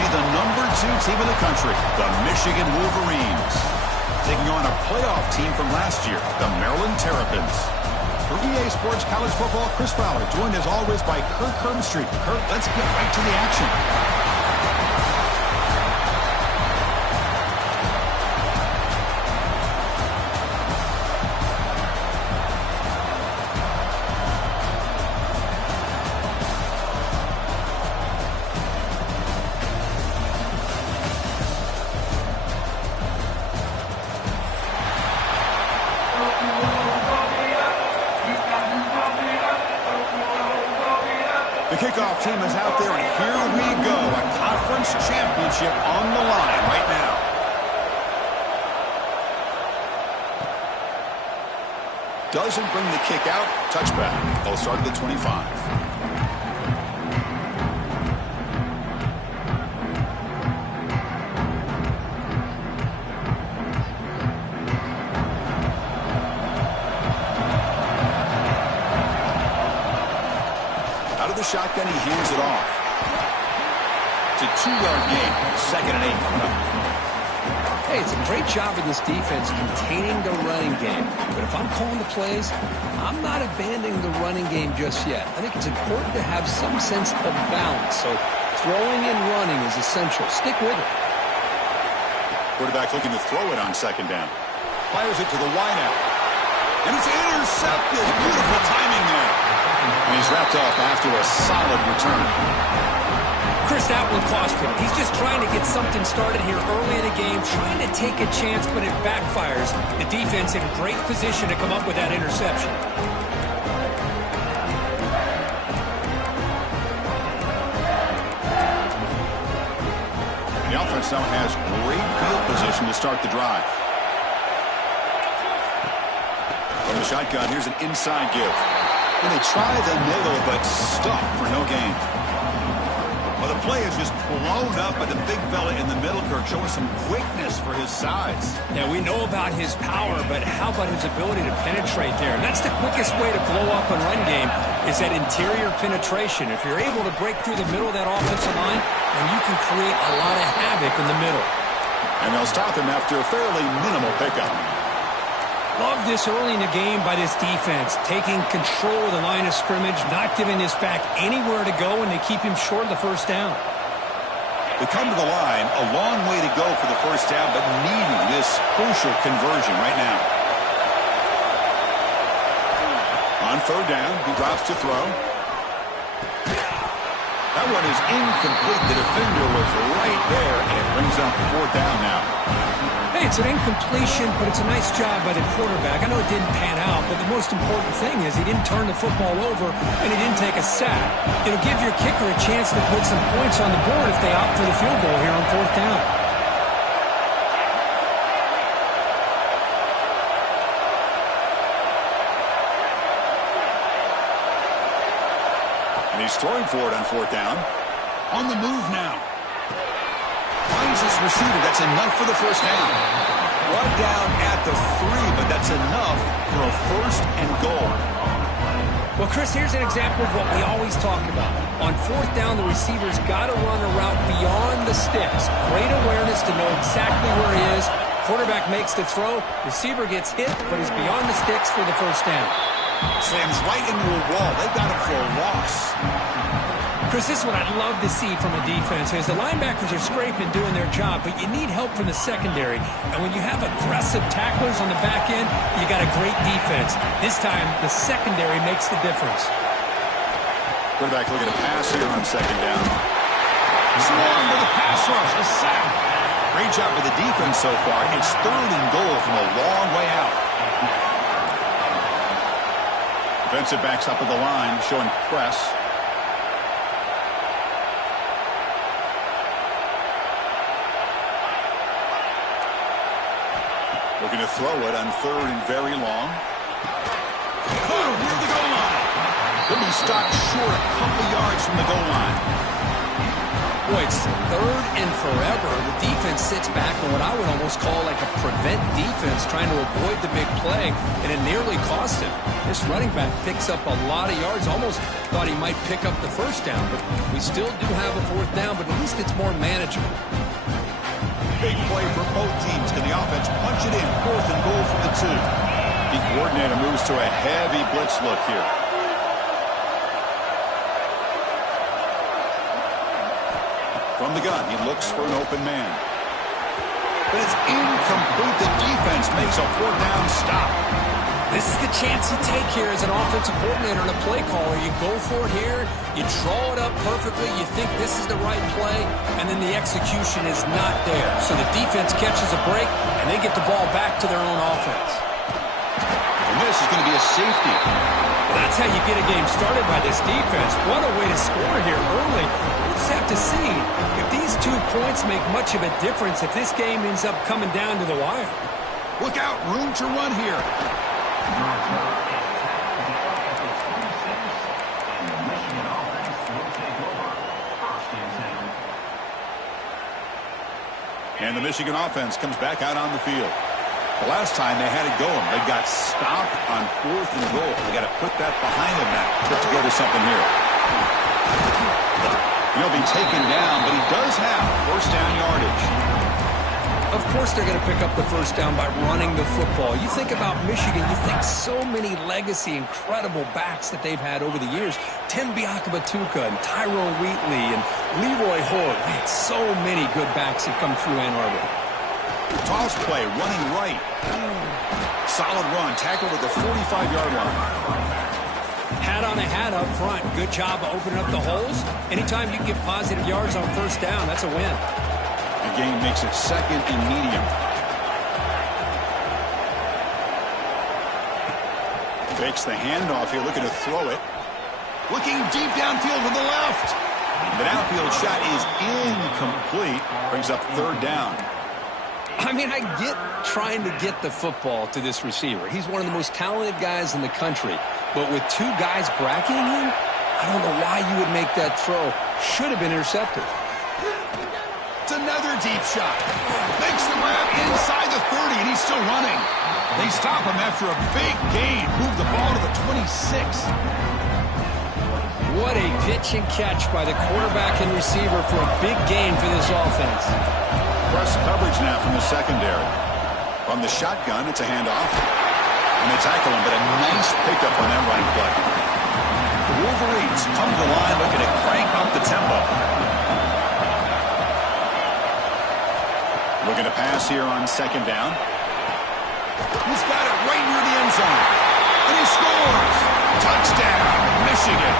see the #2 team in the country, the Michigan Wolverines, taking on a playoff team from last year, the Maryland Terrapins. For EA Sports College Football, Chris Fowler, joined as always by Kirk Herbstreit. Kirk, let's get right to the action. The kickoff team is out there, and here we go. A conference championship on the line right now. Doesn't bring the kick out. Touchback. They'll start at the 25. Shotgun, he hands it off. It's a 2-yard gain. 2nd and 8 coming up. Hey, it's a great job of this defense containing the running game. But if I'm calling the plays, I'm not abandoning the running game just yet. I think it's important to have some sense of balance. So throwing and running is essential. Stick with it. Quarterback looking to throw it on 2nd down. Fires it to the wideout. And it's intercepted. Beautiful timing there. And he's wrapped up after a solid return. Chris, that one cost him. He's just trying to get something started here early in the game, trying to take a chance, but it backfires. The defense in great position to come up with that interception. The offense now has great field position to start the drive. From the shotgun, here's an inside give. And they try the middle, but stuck for no gain. Well, the play is just blown up by the big fella in the middle, Kirk, showing some quickness for his size. Yeah, we know about his power, but how about his ability to penetrate there? And that's the quickest way to blow up a run game, is that interior penetration. If you're able to break through the middle of that offensive line, then you can create a lot of havoc in the middle. And they'll stop him after a fairly minimal pickup. Love this early in the game by this defense, taking control of the line of scrimmage, not giving this back anywhere to go, and they keep him short of the 1st down. They come to the line, a long way to go for the 1st down, but needing this crucial conversion right now. On 3rd down, he drops to throw. That one is incomplete. The defender was right there, and it brings up 4th down now. Hey, it's an incompletion, but it's a nice job by the quarterback. I know it didn't pan out, but the most important thing is he didn't turn the football over and he didn't take a sack. It'll give your kicker a chance to put some points on the board if they opt for the field goal here on 4th down. And he's throwing for it on 4th down. On the move now. Finds his receiver. That's enough for the 1st down. 1 down at the 3, but that's enough for a 1st and goal. Well, Chris, here's an example of what we always talk about. On 4th down, the receiver's got to run a route beyond the sticks. Great awareness to know exactly where he is. Quarterback makes the throw. Receiver gets hit, but he's beyond the sticks for the 1st down. Slams right into a wall. They've got him for a loss. Chris, this is what I'd love to see from a defense is the linebackers are scraping, doing their job, but you need help from the secondary. And when you have aggressive tacklers on the back end, you got a great defense. This time, the secondary makes the difference. Quarterback looking to pass here on 2nd down. Swarm to the pass rush, a sack. Great job with the defense so far. It's 3rd and goal from a long way out. Defensive backs up at the line, showing press. Looking to throw it on 3rd and very long. Oh, near the goal line. He'll be stopped short a couple yards from the goal line. Boy, it's 3rd and forever. The defense sits back in what I would almost call like a prevent defense, trying to avoid the big play, and it nearly cost him. This running back picks up a lot of yards. Almost thought he might pick up the first down, but we still do have a 4th down, but at least it's more manageable. Big play for both teams. Can the offense punch it in? 4th and goal from the 2. The coordinator moves to a heavy blitz look here. From the gun, he looks for an open man. But it's incomplete. The defense makes a 4th down stop. This is the chance you take here as an offensive coordinator and a play caller. You go for it here, you draw it up perfectly, you think this is the right play, and then the execution is not there. So the defense catches a break, and they get the ball back to their own offense. And this is going to be a safety. Well, that's how you get a game started by this defense. What a way to score here early. We'll just have to see if these 2 points make much of a difference if this game ends up coming down to the wire. Look out, room to run here. And the Michigan offense comes back out on the field. The last time they had it going, they got stopped on 4th and goal. They got to put that behind them now. Put together something here. He'll be taken down, but he does have 1st down yardage. Of course they're going to pick up the 1st down by running the football. You think about Michigan, you think so many legacy, incredible backs that they've had over the years. Tim Biakabatuka and Tyrone Wheatley and Leroy Hoard. We had so many good backs that come through Ann Arbor. Toss play, running right. Solid run, tackled at the 45-yard line. Hat on a hat up front. Good job of opening up the holes. Anytime you can get positive yards on 1st down, that's a win. The game makes it 2nd and medium. Fakes the handoff here, looking to throw it. Looking deep downfield to the left. The downfield shot is incomplete. Brings up 3rd down. I mean, I get trying to get the football to this receiver. He's one of the most talented guys in the country. But with 2 guys bracketing him, I don't know why you would make that throw. Should have been intercepted. It's another deep shot. Makes the grab inside the 30, and he's still running. They stop him after a big gain. Move the ball to the 26. What a pitch and catch by the quarterback and receiver for a big gain for this offense. Press coverage now from the secondary. From the shotgun, it's a handoff. And they tackle him, but a nice pickup on that running play. The Wolverines come to the line looking to crank up the tempo. Looking to pass here on 2nd down. He's got it right near the end zone. And he scores! Touchdown, Michigan!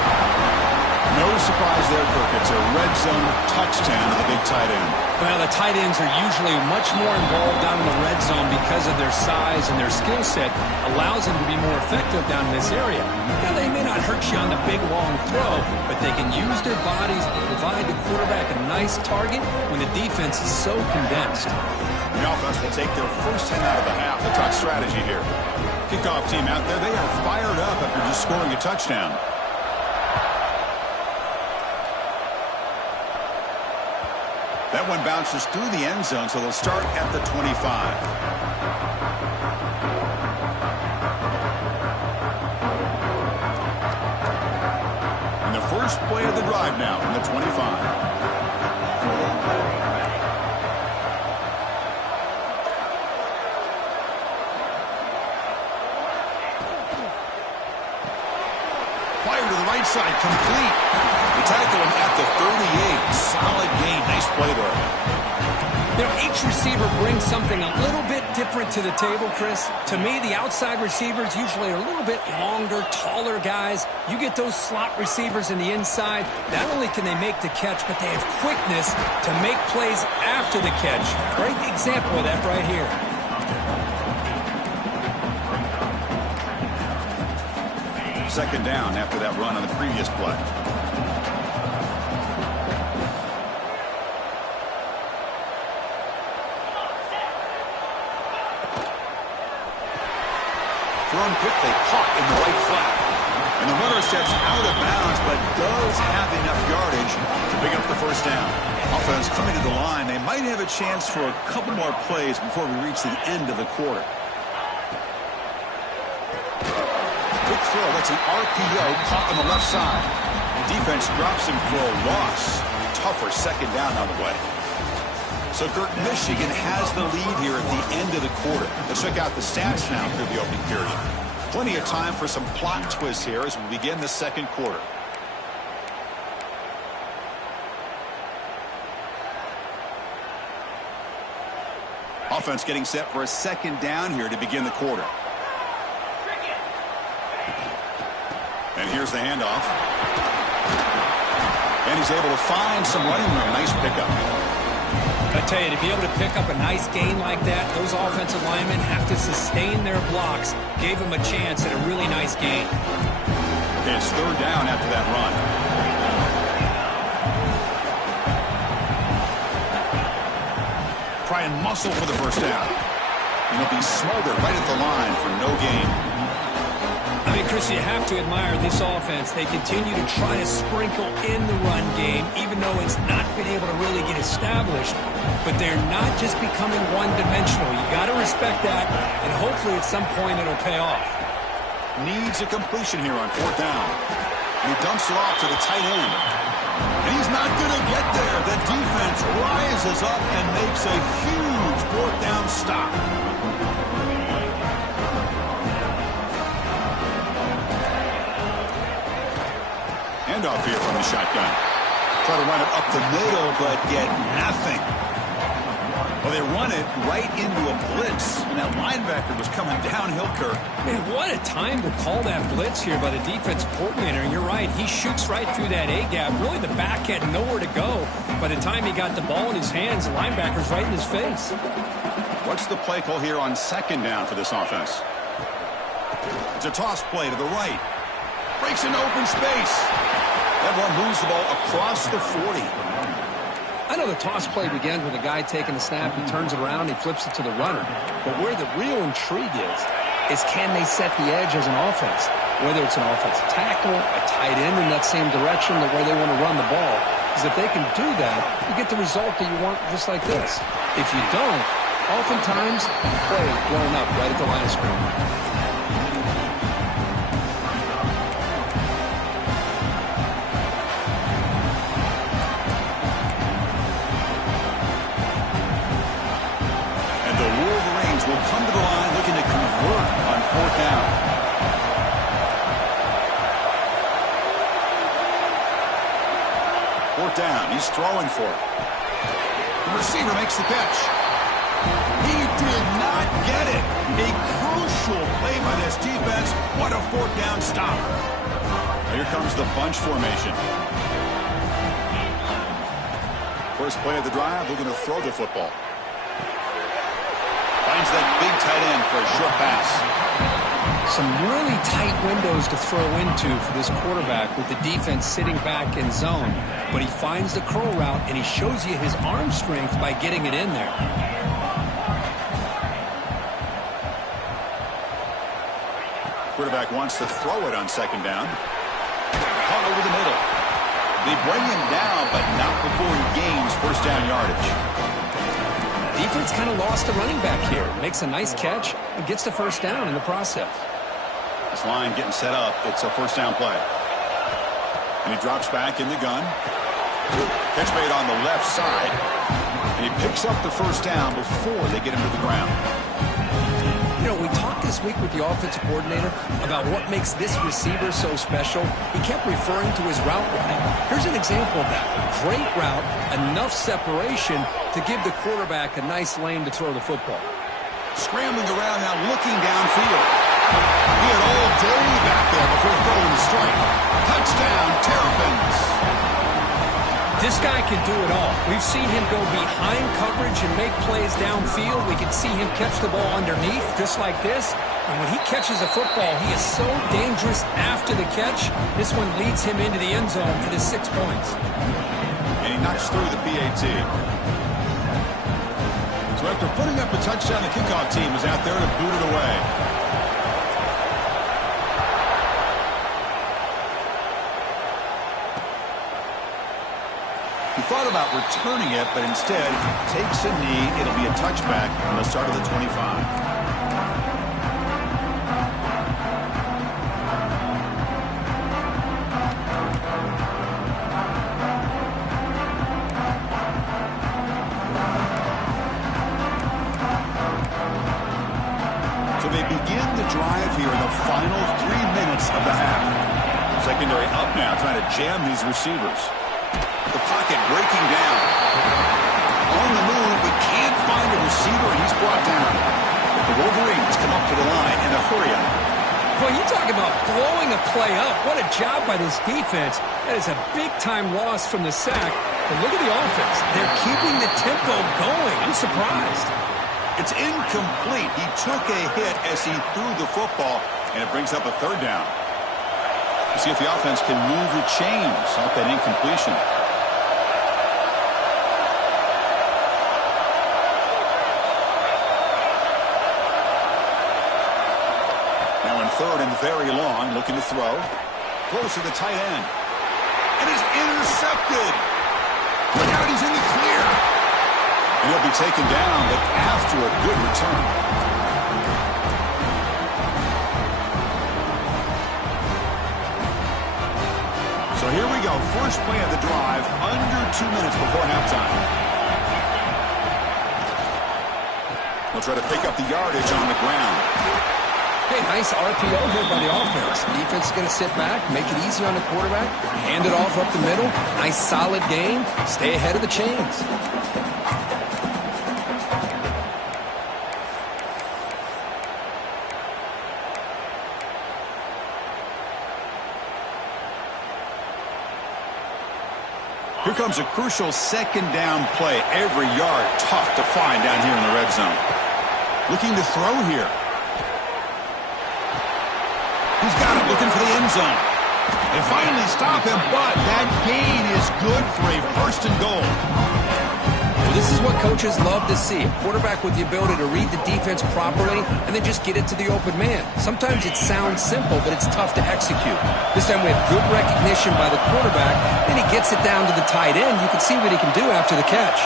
No surprise there, Kirk. It's a red zone touchdown to the big tight end. Well, the tight ends are usually much more involved down in the red zone because of their size and their skill set allows them to be more effective down in this area. Now, they may not hurt you on the big, long throw, but they can use their bodies to provide the quarterback a nice target when the defense is so condensed. The offense will take their first 10 out of the half. The top strategy here. Kickoff team out there, they are fired up after just scoring a touchdown. That one bounces through the end zone, so they'll start at the 25. And the first play of the drive now from the 25. Fire to the right side, complete. They tackle him at the 38. Solid game. Nice play there. You know, each receiver brings something a little bit different to the table, Chris. To me, the outside receivers usually are a little bit longer, taller guys. You get those slot receivers in the inside, not only can they make the catch, but they have quickness to make plays after the catch. Great example of that right here. Second down after that run on the previous play. Thrown quickly, caught in the right flat. And the runner steps out of bounds, but does have enough yardage to Pick up the first down. Offense coming to the line. They might have a chance for a couple more plays before we reach the end of the quarter. Quick throw. That's an RPO caught on the left side. Defense drops him for a loss. Tougher second down on the way. So, Kurt, Michigan has the lead here at the end of the quarter. Let's check out the stats now through the opening period. Plenty of time for some plot twists here as we begin the second quarter. Offense getting set for a second down here to begin the quarter. And here's the handoff. And he's able to find some running room. Nice pickup. I tell you, to be able to pick up a nice gain like that, those offensive linemen have to sustain their blocks. Gave him a chance at a really nice gain. Okay, it's third down after that run. Try and muscle for the first down. And he'll be smothered right at the line for no gain. I mean, Chris, you have to admire this offense. They continue to try to sprinkle in the run game, even though it's not been able to really get established. But they're not just becoming one-dimensional. You got to respect that, and hopefully at some point it'll pay off. Needs a completion here on fourth down. And he dumps it off to the tight end. And he's not going to get there. The defense rises up and makes a huge fourth down stop. Handoff here from the shotgun. Try to run it up the middle, but get nothing. Well, they run it right into a blitz, and that linebacker was coming downhill, Kirk. Man, what a time to call that blitz here by the defense coordinator. And you're right, he shoots right through that A-gap. Really, the back had nowhere to go. By the time he got the ball in his hands, the linebacker's right in his face. What's the play call here on second down for this offense? It's a toss play to the right. Breaks into open space. That one moves the ball across the 40. I know the toss play begins with a guy taking the snap. He turns it around. He flips it to the runner. But where the real intrigue is can they set the edge as an offense? Whether it's an offensive tackle, a tight end in that same direction, the way they want to run the ball. Because if they can do that, you get the result that you want just like this. If you don't, oftentimes, play is blown up right at the line of scrimmage. Will come to the line looking to convert on fourth down. Fourth down. He's throwing for it. The receiver makes the catch. He did not get it. A crucial play by this defense. What a fourth down stop. Here comes the bunch formation. First play of the drive, we're going to throw the football. Finds that big tight end for a short pass. Some really tight windows to throw into for this quarterback with the defense sitting back in zone. But he finds the curl route, and he shows you his arm strength by getting it in there. Quarterback wants to throw it on second down. Caught over the middle. They bring him down, but not before he gains first down yardage. Defense kind of lost a running back here. Makes a nice catch and gets the first down in the process. This line getting set up. It's a first down play. And he drops back in the gun. Catch made on the left side. And he picks up the first down before they get him to the ground. You know, we talked this week with the offensive coordinator about what makes this receiver so special. He kept referring to his route running. Here's an example of that. Great route, enough separation to give the quarterback a nice lane to throw the football. Scrambling around now, looking downfield. He had all day back there before throwing the strike. Touchdown, Terrapins. This guy can do it all. We've seen him go behind coverage and make plays downfield. We can see him catch the ball underneath, just like this. And when he catches a football, he is so dangerous after the catch. This one leads him into the end zone for the 6 points. And he knocks through the PAT. So after putting up a touchdown, the kickoff team was out there to boot it away. thought about returning it, but instead takes a knee. It'll be a touchback on the start of the 25. They begin the drive here in the final 3 minutes of the half. Secondary up now, trying to jam these receivers. The pocket breaking down. On the move, but can't find a receiver, and he's brought down. The Wolverines come up to the line in a hurry up. Well, you talk about blowing a play up. What a job by this defense. That is a big-time loss from the sack. But look at the offense. They're keeping the tempo going. I'm surprised. It's incomplete. He took a hit as he threw the football, and it brings up a third down. We'll see if the offense can move the chains off that incompletion. Now in third and very long, looking to throw. Close to the tight end. And is intercepted. Look out, he's in the clear. And he'll be taken down, but after a good return. So here we go. First play of the drive, under 2 minutes before halftime. They'll try to pick up the yardage on the ground. Hey, nice RPO here by the offense. Defense is going to sit back, make it easy on the quarterback, hand it off up the middle. Nice solid game. Stay ahead of the chains. Here comes a crucial second down play. Every yard tough to find down here in the red zone. Looking to throw here. He's got it, looking for the end zone. They finally stop him, but that gain is good for a first and goal. Well, this is what coaches love to see. A quarterback with the ability to read the defense properly and then just get it to the open man. Sometimes it sounds simple, but it's tough to execute. This time we have good recognition by the quarterback. Then he gets it down to the tight end. You can see what he can do after the catch.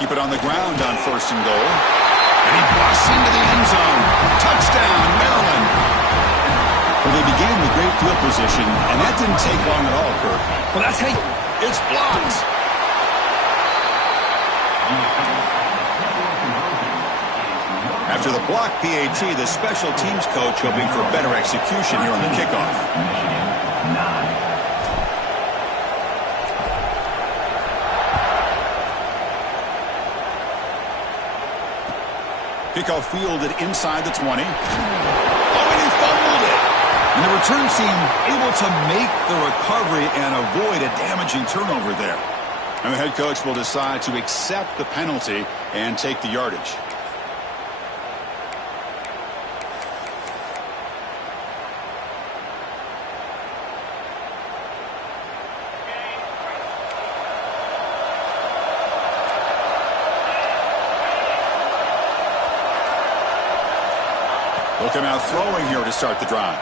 Keep it on the ground on first and goal. And he busts into the end zone. Touchdown, Maryland. Well, they began with great field position, and that didn't take long at all, Kirk. Well, that's how you... It's blocked. After the block PAT, the special teams coach hoping for better execution here on the kickoff. Kickoff fielded inside the 20. Oh, and he fumbled it. And the return team able to make the recovery and avoid a damaging turnover there. And the head coach will decide to accept the penalty and take the yardage. Looking out throwing here to start the drive.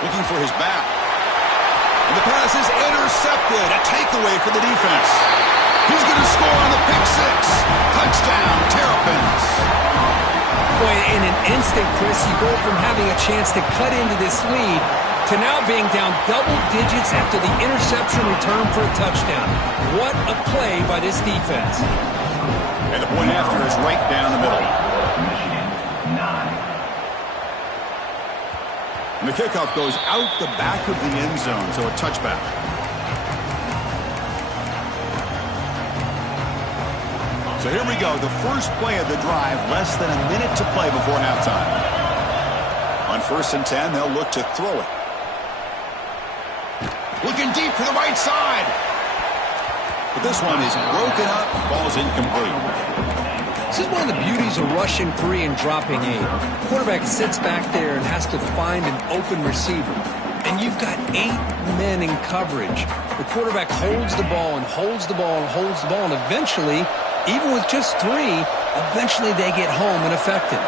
Looking for his back. And the pass is intercepted. A takeaway for the defense. He's going to score on the pick six. Touchdown, Terrapins. Boy, in an instant, Chris, you go from having a chance to cut into this lead to now being down double digits after the interception return for a touchdown. What a play by this defense. And the point after is right down the middle. And the kickoff goes out the back of the end zone, so a touchback. So here we go, the first play of the drive, less than a minute to play before halftime. On 1st and 10, they'll look to throw it. Looking deep to the right side. But this one is broken up, falls incomplete. This is one of the beauties of rushing 3 and dropping 8. The quarterback sits back there and has to find an open receiver. And you've got 8 men in coverage. The quarterback holds the ball and holds the ball and holds the ball. And eventually, even with just 3, Eventually they get home and effective.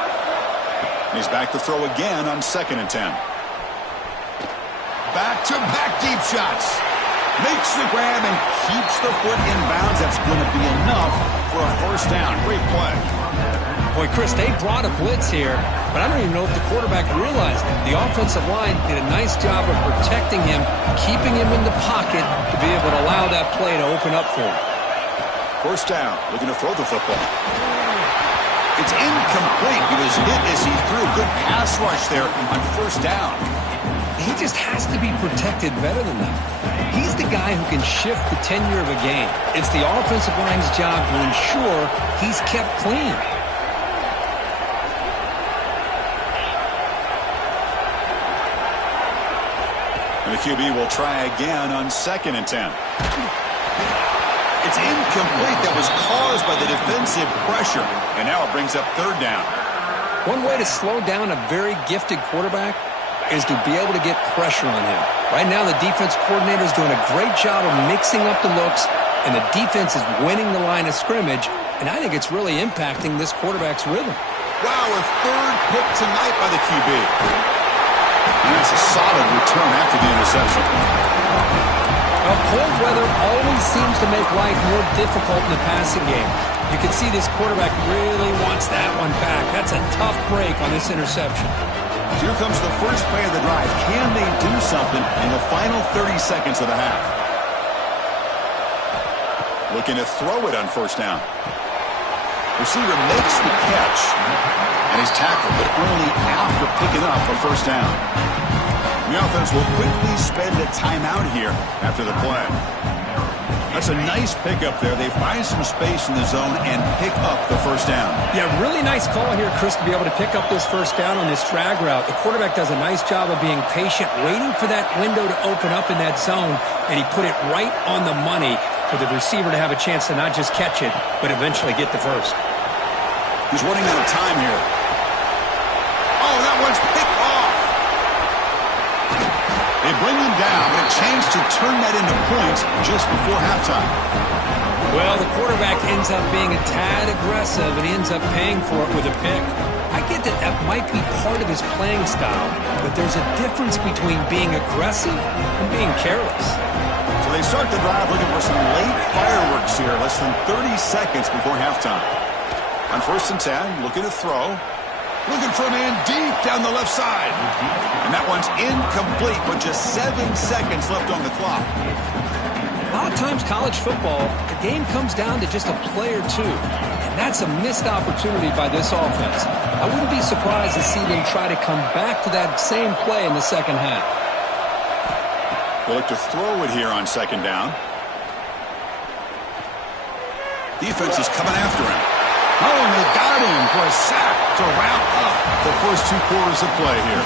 He's back to throw again on 2nd and 10. Back-to-back deep shots. Makes the grab and keeps the foot in bounds. That's going to be enough for a first down. Great play. Boy, Chris, they brought a blitz here, but I don't even know if the quarterback realized it. The offensive line did a nice job of protecting him, keeping him in the pocket to be able to allow that play to open up for him. First down, looking to throw the football. It's incomplete. He was hit as he threw. Good pass rush there on first down. He just has to be protected better than that. He's the guy who can shift the tenure of a game. It's the offensive line's job to ensure he's kept clean. And the QB will try again on 2nd and 10. It's incomplete. That was caused by the defensive pressure. And now it brings up 3rd down. One way to slow down a very gifted quarterback is to be able to get pressure on him. Right now, the defense coordinator is doing a great job of mixing up the looks, and the defense is winning the line of scrimmage, and I think it's really impacting this quarterback's rhythm. Wow, a 3rd pick tonight by the QB. And that's a solid return after the interception. Well, cold weather always seems to make life more difficult in the passing game. You can see this quarterback really wants that one back. That's a tough break on this interception. Here comes the first play of the drive. Can they do something in the final 30 seconds of the half? Looking to throw it on first down. Receiver makes the catch, and he's tackled, but only after picking up a first down. The offense will quickly spend a timeout here after the play. That's a nice pickup there. They find some space in the zone and pick up the first down. Yeah, really nice call here, Chris, to be able to pick up this first down on this drag route. The quarterback does a nice job of being patient, waiting for that window to open up in that zone, and he put it right on the money for the receiver to have a chance to not just catch it, but eventually get the first. He's running out of time here. Oh, that one's picked off. They bring him down, but a chance to turn that into points just before halftime. Well, the quarterback ends up being a tad aggressive, and he ends up paying for it with a pick. I get that that might be part of his playing style, but there's a difference between being aggressive and being careless. So they start the drive looking for some late fireworks here, less than 30 seconds before halftime. On 1st and 10, looking to throw. Looking for a man deep down the left side. And that one's incomplete with just 7 seconds left on the clock. A lot of times college football, the game comes down to just a play or two. And that's a missed opportunity by this offense. I wouldn't be surprised to see them try to come back to that same play in the second half. They'll look to throw it here on 2nd down. Defense is coming after him. Oh, and they got him for a sack to wrap up the first 2 quarters of play here.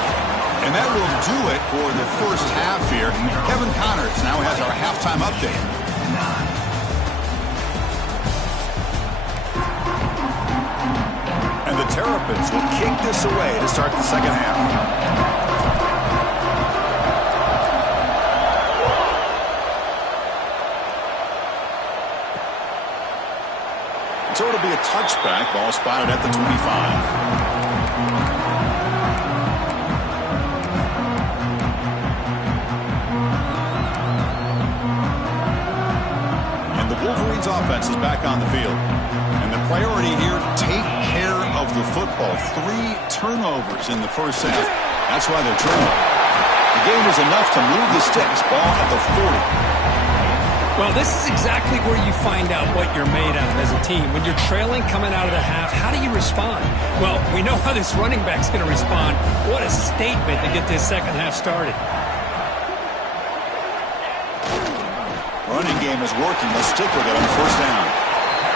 And that will do it for the first half here. Kevin Connors now has our halftime update. And the Terrapins will kick this away to start the second half. So it'll be a touchback. Ball spotted at the 25. And the Wolverines offense is back on the field. And the priority here, take care of the football. 3 turnovers in the first half. That's why they're trailing. The game is enough to move the sticks. Ball at the 40. Well, this is exactly where you find out what you're made of as a team. When you're trailing coming out of the half, how do you respond? Well, we know how this running back's going to respond. What a statement to get this second half started. Running game is working. Let's stick with it on first down.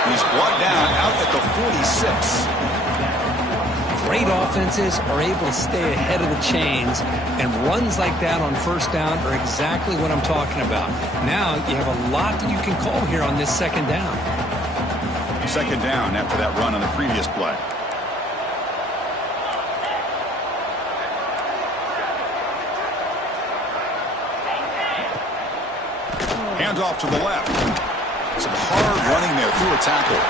He's brought down out at the 46. Great offenses are able to stay ahead of the chains, and runs like that on first down are exactly what I'm talking about. Now you have a lot that you can call here on this second down. Second down after that run on the previous play. Hands off to the left. Some hard running there through a tackle.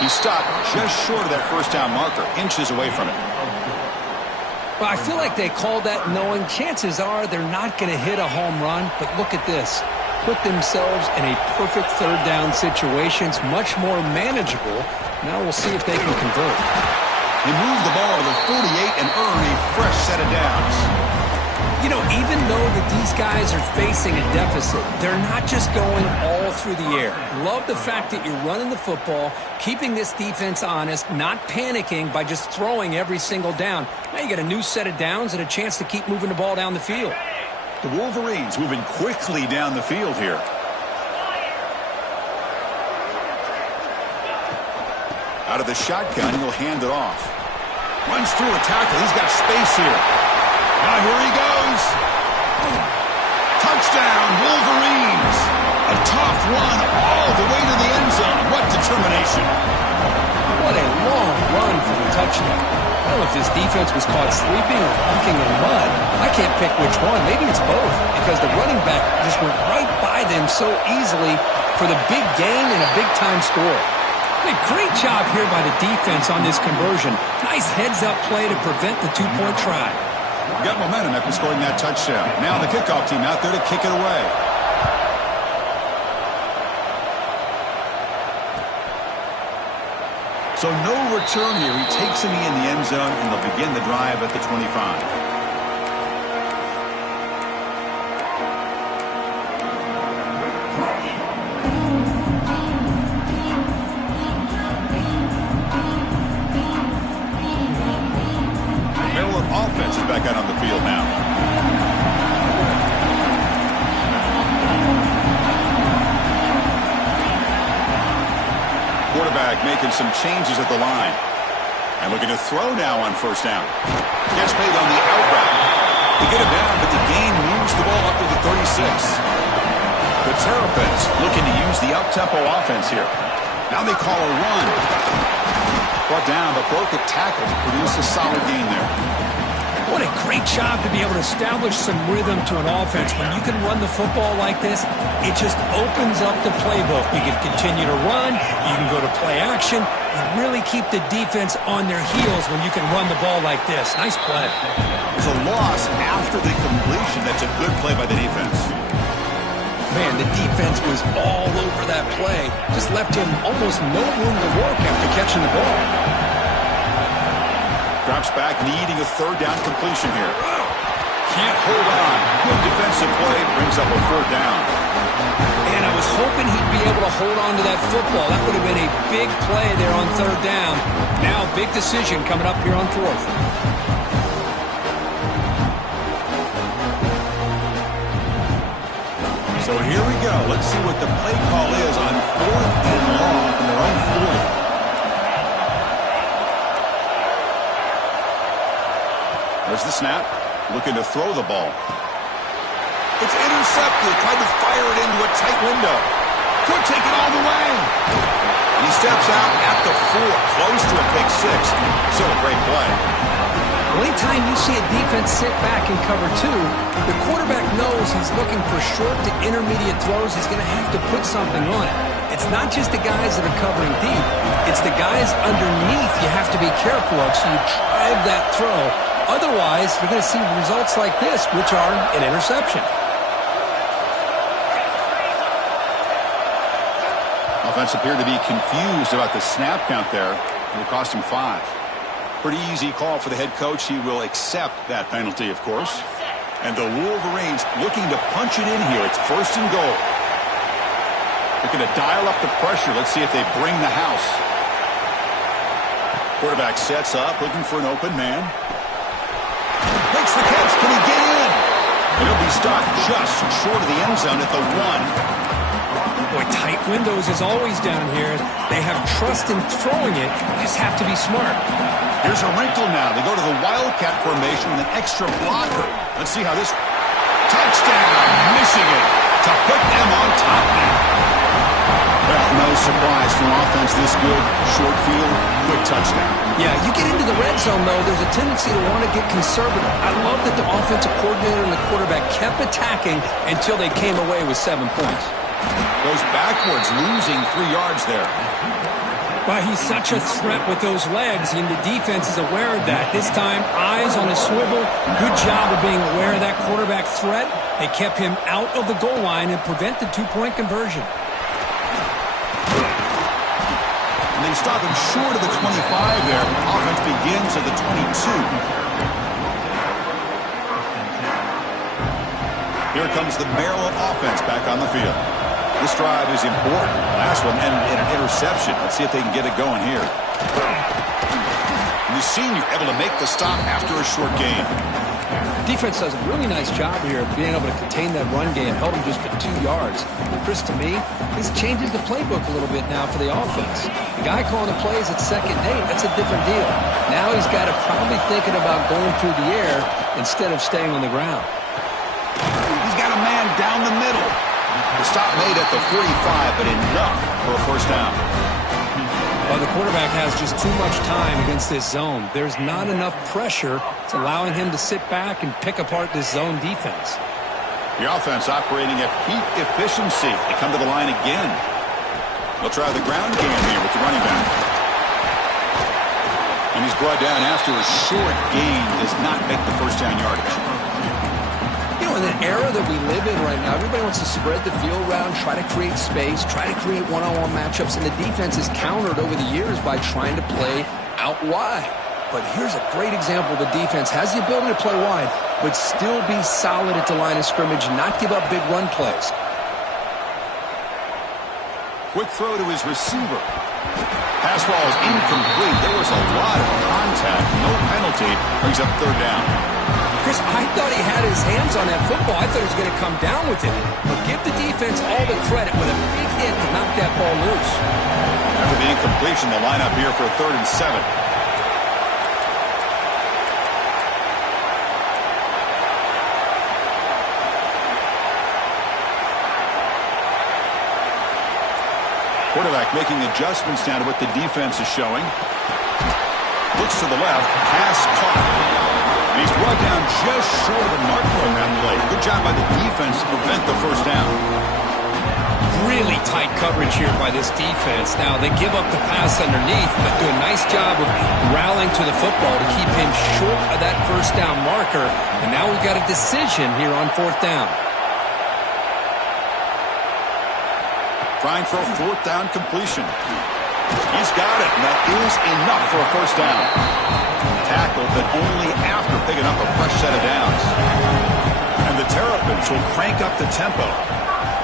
He stopped just short of that first down marker, inches away from it. Well, I feel like they called that knowing chances are they're not going to hit a home run, but look at this. Put themselves in a perfect third down situation. It's much more manageable. Now we'll see if they can convert. They move the ball to the 48 and earn a fresh set of downs. You know, even though that these guys are facing a deficit, they're not just going all through the air. Love the fact that you're running the football, keeping this defense honest, not panicking by just throwing every single down. Now you got a new set of downs and a chance to keep moving the ball down the field. The Wolverines moving quickly down the field here. Out of the shotgun, he'll hand it off. Runs through a tackle. He's got space here. Now here he goes. Touchdown, Wolverines. A tough run all the way to the end zone. What determination. What a long run for the touchdown. I don't know if this defense was caught sleeping or walking in mud. I can't pick which one. Maybe it's both because the running back just went right by them so easily for the big gain and a big-time score. A great job here by the defense on this conversion. Nice heads-up play to prevent the two-point try. Got momentum after scoring that touchdown. Now the kickoff team out there to kick it away. So no return here. He takes it in the end zone, and they'll begin the drive at the 25. Offense is back out on the field now. Quarterback making some changes at the line. And looking to throw now on first down. Catch made on the out route. They get it down, but the gain moves the ball up to the 36. The Terrapins looking to use the up-tempo offense here. Now they call a run. Brought down, but broke a tackle to produce a solid gain there. What a great job to be able to establish some rhythm to an offense. When you can run the football like this, it just opens up the playbook. You can continue to run. You can go to play action. You really keep the defense on their heels when you can run the ball like this. Nice play. There's a loss after the completion. That's a good play by the defense. Man, the defense was all over that play. Just left him almost no room to work after catching the ball. Drops back, needing a third down completion here. Can't hold on. Good defensive play, brings up a fourth down. And I was hoping he'd be able to hold on to that football. That would have been a big play there on third down. Now, big decision coming up here on fourth. So here we go. Let's see what the play call is on fourth and long from their own 40. There's the snap. Looking to throw the ball. It's intercepted. Tried to fire it into a tight window. Could take it all the way. And he steps out at the 4. Close to a pick six. Still a great play. Anytime you see a defense sit back and cover two, the quarterback knows he's looking for short to intermediate throws. He's going to have to put something on it. It's not just the guys that are covering deep. It's the guys underneath you have to be careful of, so you drive that throw. Otherwise, you're going to see results like this, which are an interception. Offense appeared to be confused about the snap count there. It cost him 5. Pretty easy call for the head coach. He will accept that penalty, of course. And the Wolverines looking to punch it in here. It's first and goal. Looking to dial up the pressure. Let's see if they bring the house. Quarterback sets up, looking for an open man. Makes the catch. Can he get in? He'll be stopped just short of the end zone at the 1. Boy, tight windows is always down here. They have trust in throwing it. You just have to be smart. Here's a wrinkle now. They go to the Wildcat formation with an extra blocker. Let's see how this... Touchdown, Michigan, to put them on top now. Well, no surprise from offense this good. Short field, quick touchdown. Yeah, you get into the red zone, though, there's a tendency to want to get conservative. I love that the offensive coordinator and the quarterback kept attacking until they came away with 7 points. Goes backwards, losing 3 yards there. Well, he's such a threat with those legs, and the defense is aware of that. This time, eyes on a swivel. Good job of being aware of that quarterback threat. They kept him out of the goal line and prevented two-point conversion. And they stop him short of the 25 there. Offense begins at the 22. Here comes the Maryland offense back on the field. This drive is important. Last one ended in an interception. Let's see if they can get it going here. And the senior able to make the stop after a short gain. Defense does a really nice job here of being able to contain that run game, held him just for 2 yards. Chris, to me, this changes the playbook a little bit now for the offense. The guy calling the plays at 2nd and 8, that's a different deal. Now he's got to probably thinking about going through the air instead of staying on the ground. He's got a man down the middle. The stop made at the 45, but enough for a first down. Well, the quarterback has just too much time against this zone. There's not enough pressure. It's allowing him to sit back and pick apart this zone defense. The offense operating at peak efficiency. They come to the line again. They'll try the ground game here with the running back. And he's brought down after a short gain. Does not make the first down yardage. In an era that we live in right now, everybody wants to spread the field around, try to create space, try to create one-on-one matchups, and the defense is countered over the years by trying to play out wide. But here's a great example. The defense has the ability to play wide, but still be solid at the line of scrimmage, not give up big run plays. Quick throw to his receiver. Pass ball is incomplete. There was a lot of contact. No penalty. Brings up 3rd down. Chris, I thought he had his hands on that football. I thought he was going to come down with it. But give the defense all the credit with a big hit to knock that ball loose. After the incompletion, the lineup here for 3rd and 7. Quarterback making adjustments down to what the defense is showing. Looks to the left. Pass caught. He's brought down just short of the marker on that play. Good job by the defense to prevent the first down. Really tight coverage here by this defense. Now, they give up the pass underneath, but do a nice job of rallying to the football to keep him short of that first down marker. And now we've got a decision here on 4th down. Trying for a 4th down completion. He's got it, and that is enough for a first down. Tackled, but only after picking up a fresh set of downs. And the Terrapins will crank up the tempo.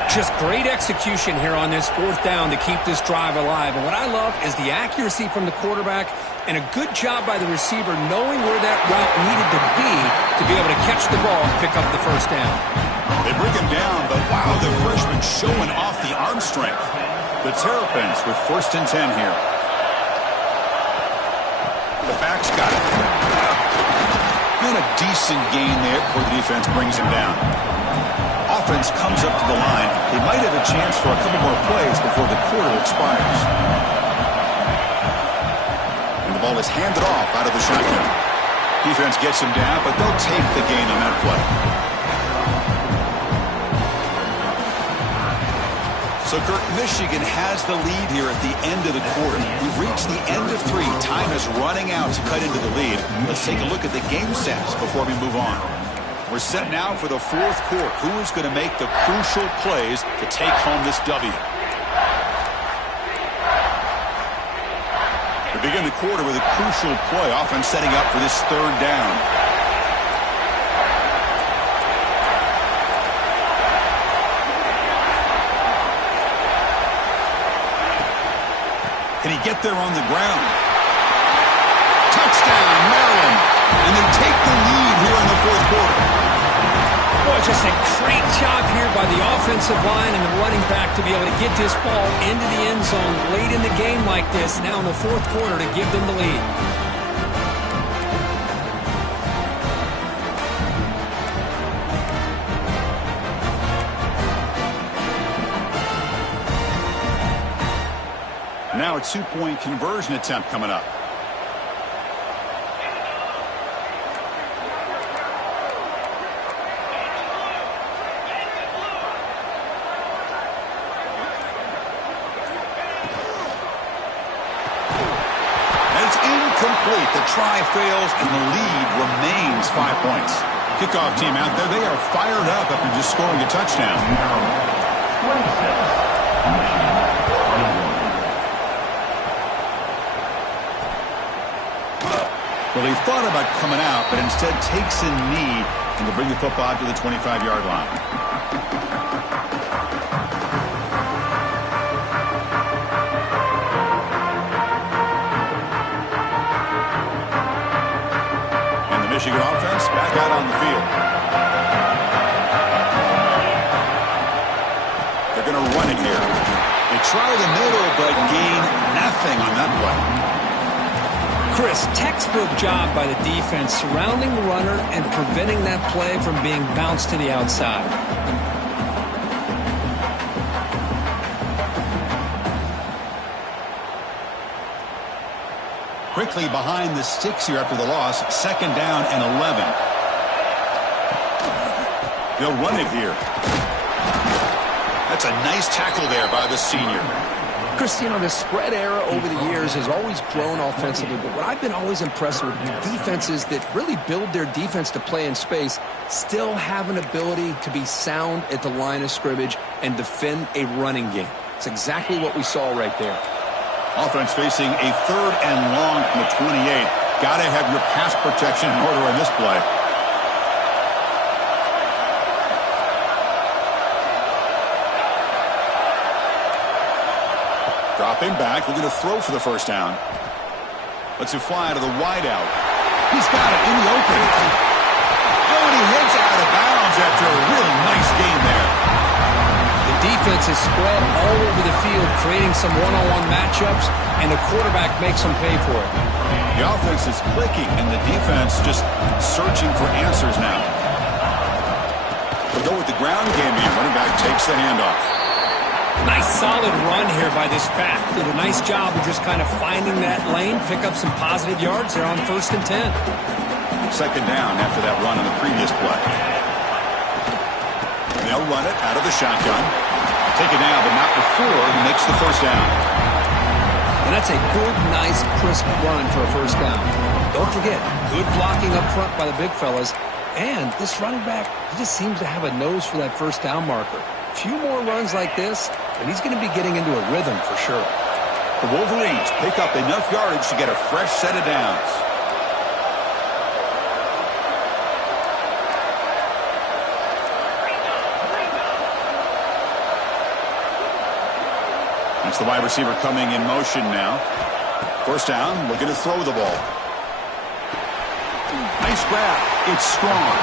Just great execution here on this 4th down to keep this drive alive. And what I love is the accuracy from the quarterback and a good job by the receiver knowing where that route needed to be able to catch the ball and pick up the first down. They bring him down, but wow, the freshman showing off the arm strength. The Terrapins with 1st and 10 here. The back's got it. Doing a decent gain there before the defense brings him down. Offense comes up to the line. They might have a chance for a couple more plays before the quarter expires. And the ball is handed off out of the shotgun. Defense gets him down, but they'll take the gain on that play. So, Kirk, Michigan has the lead here at the end of the quarter. We've reached the end of 3. Time is running out to cut into the lead. Let's take a look at the game stats before we move on. We're set now for the 4th quarter. Who is going to make the crucial plays to take home this W? We begin the quarter with a crucial play. Offense setting up for this 3rd down. Can he get there on the ground? Touchdown, Maryland. And they take the lead here in the 4th quarter. Boy, just a great job here by the offensive line and the running back to be able to get this ball into the end zone late in the game like this, now in the 4th quarter to give them the lead. Now a 2-point conversion attempt coming up. fails, and the lead remains 5 points. Kickoff team out there, they are fired up after just scoring a touchdown. Well, he thought about coming out, but instead takes a knee and will bring the football to the 25-yard line. And the Michigan offense back out on the field. They're going to run it here. They try the middle, but gain nothing on that play. Chris, textbook job by the defense surrounding the runner and preventing that play from being bounced to the outside. Quickly behind the sticks here after the loss. 2nd down and 11. They'll run it here. That's a nice tackle there by the senior. Chris, you know, the spread era over the years has always grown offensively, but what I've been always impressed with defenses that really build their defense to play in space still have an ability to be sound at the line of scrimmage and defend a running game. It's exactly what we saw right there. Offense facing a 3rd and long from the 28. Got to have your pass protection in order in this play. Dropping back, looking to throw for the 1st down. Lets it fly to the wideout. He's got it in the open. Oh, and he heads out of bounds after a really nice game there. The defense is spread all over the field, creating some one-on-one matchups, and the quarterback makes them pay for it. The offense is clicking, and the defense just searching for answers now. We'll go with the ground game here. Running back takes the handoff. Nice solid run here by this back. Did a nice job of just kind of finding that lane, pick up some positive yards there on 1st and 10. 2nd down after that run on the previous play. They'll run it out of the shotgun. Take it down, but not before he makes the 1st down. And that's a good, nice, crisp run for a 1st down. Don't forget, good blocking up front by the big fellas. And this running back, he just seems to have a nose for that 1st down marker. A few more runs like this, and he's going to be getting into a rhythm for sure. The Wolverines pick up enough yardage to get a fresh set of downs. That's the wide receiver coming in motion now. 1st down, looking to throw the ball. Nice grab. It's strong.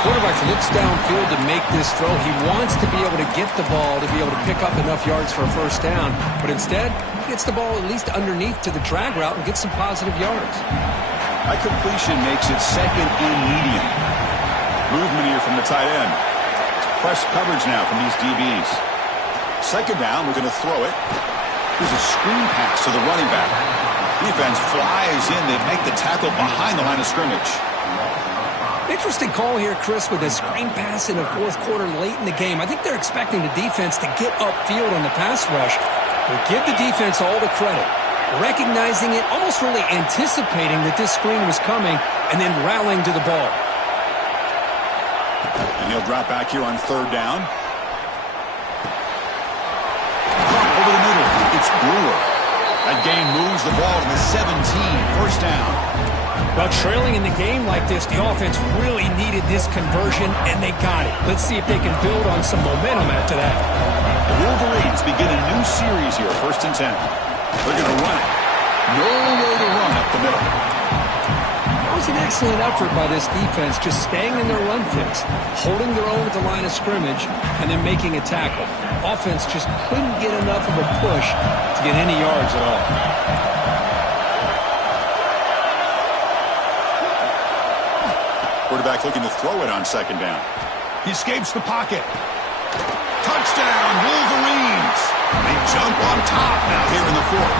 Quarterback looks downfield to make this throw. He wants to be able to get the ball to be able to pick up enough yards for a 1st down, but instead, he gets the ball at least underneath to the drag route and gets some positive yards. That completion makes it 2nd and medium. Movement here from the tight end. It's press coverage now from these DBs. 2nd down, we're going to throw it. Here's a screen pass to the running back. Defense flies in. They make the tackle behind the line of scrimmage. Interesting call here, Chris, with a screen pass in the 4th quarter late in the game. I think they're expecting the defense to get upfield on the pass rush. But give the defense all the credit. Recognizing it, almost really anticipating that this screen was coming, and then rallying to the ball. And he'll drop back here on 3rd down. Over the middle, it's Brewer. That gain moves the ball to the 17, 1st down. Well, trailing in the game like this, the offense really needed this conversion, and they got it. Let's see if they can build on some momentum after that. The Wolverines begin a new series here, 1st and 10. They're going to run it. No way to run up the middle. That was an excellent effort by this defense, just staying in their run fix, holding their own at the line of scrimmage, and then making a tackle. Offense just couldn't get enough of a push to get any yards at all. Quarterback looking to throw it on 2nd down. He escapes the pocket. Touchdown, Wolverines. They jump on top now here in the 4th.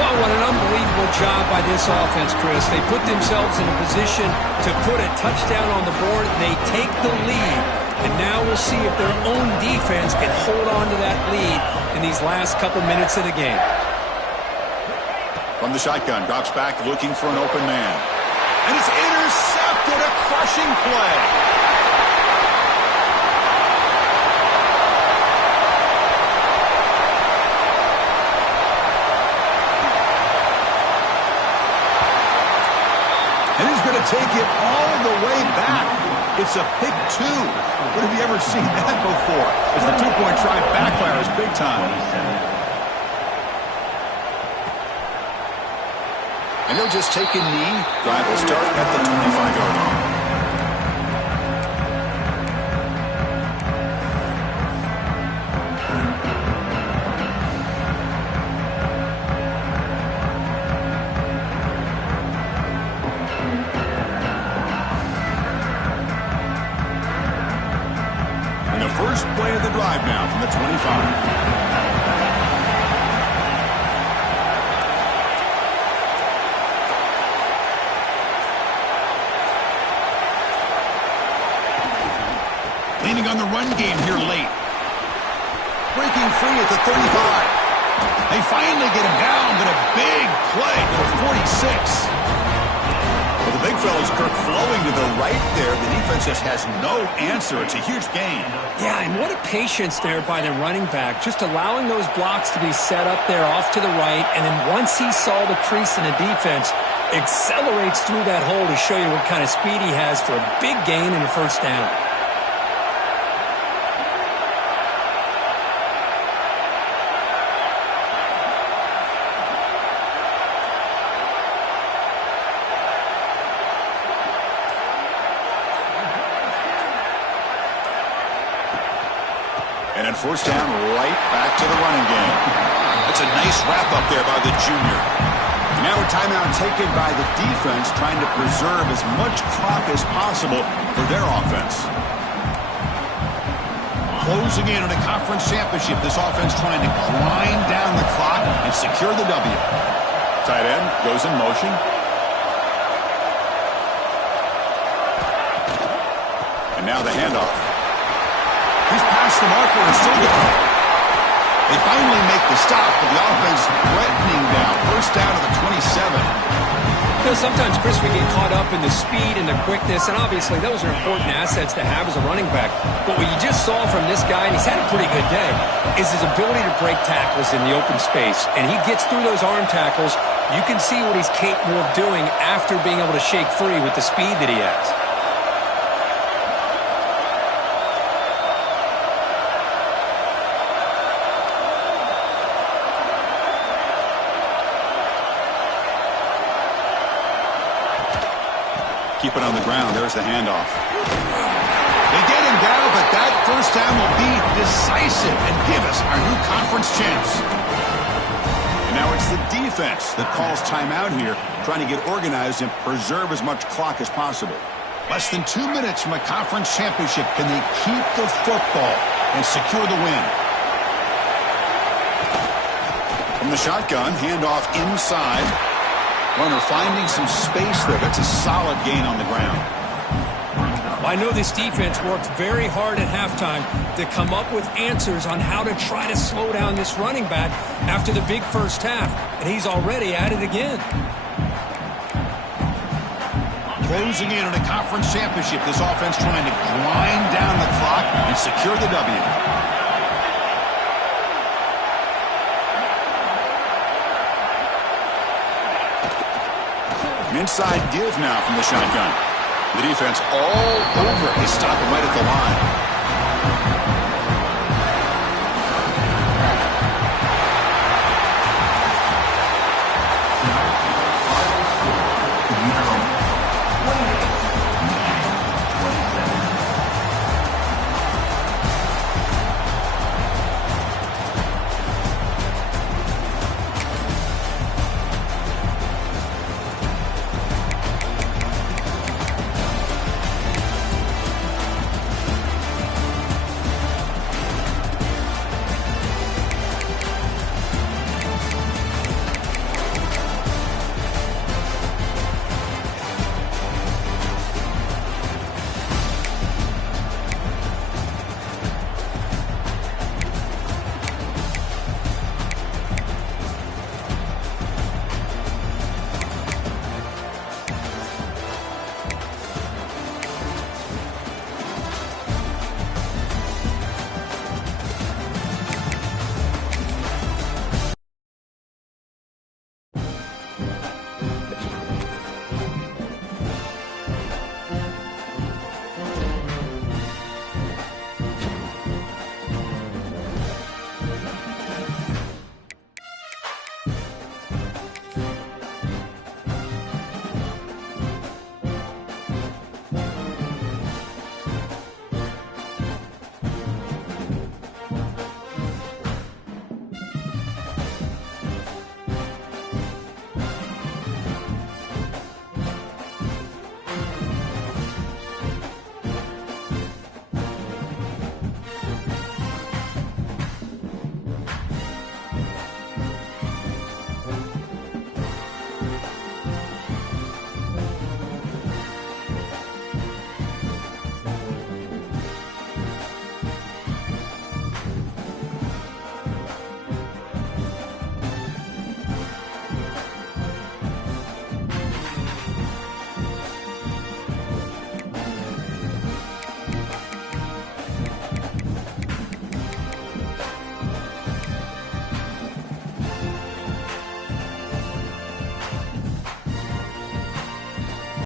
Well, what an unbelievable job by this offense, Chris. They put themselves in a position to put a touchdown on the board. They take the lead. And now we'll see if their own defense can hold on to that lead in these last couple minutes of the game. From the shotgun, drops back looking for an open man. And it's intercepted, a crushing play. And he's going to take it all the way back. It's a pick 2. What have you ever seen that before? As the two-point try backfires big time. And he'll just take a knee. Drive will start at the 25-yard line. And the first play of the drive now from the 25. Leaning on the run game here late. Breaking free at the 35. They finally get him down, but a big play to the 46. Well, the big fella's Kirk flowing to the right there. The defense just has no answer. It's a huge gain. Yeah, and what a patience there by the running back. Just allowing those blocks to be set up there off to the right. And then once he saw the crease in the defense, accelerates through that hole to show you what kind of speed he has for a big gain and a first down. And at first down, right back to the running game. That's a nice wrap up there by the junior. Now a timeout taken by the defense, trying to preserve as much clock as possible for their offense. Closing in on a conference championship, this offense trying to grind down the clock and secure the W. Tight end goes in motion. And now the handoff. He's past the marker and still going. They finally make the stop, but the offense threatening now. First down to the 27. You know, sometimes, Chris, we get caught up in the speed and the quickness, and obviously those are important assets to have as a running back. But what you just saw from this guy, and he's had a pretty good day, is his ability to break tackles in the open space. And he gets through those arm tackles. You can see what he's capable of doing after being able to shake free with the speed that he has. Keep it on the ground. There's the handoff. They get him down, but that first down will be decisive and give us our new conference champs. And now it's the defense that calls timeout here, trying to get organized and preserve as much clock as possible. Less than 2 minutes from a conference championship. Can they keep the football and secure the win? From the shotgun, handoff inside. Runner finding some space there. That's a solid gain on the ground. I know this defense worked very hard at halftime to come up with answers on how to try to slow down this running back after the big first half. And he's already at it again. Closing in on a conference championship. This offense trying to grind down the clock and secure the W. Inside give now from the shotgun. The defense all over. They stop him right at the line.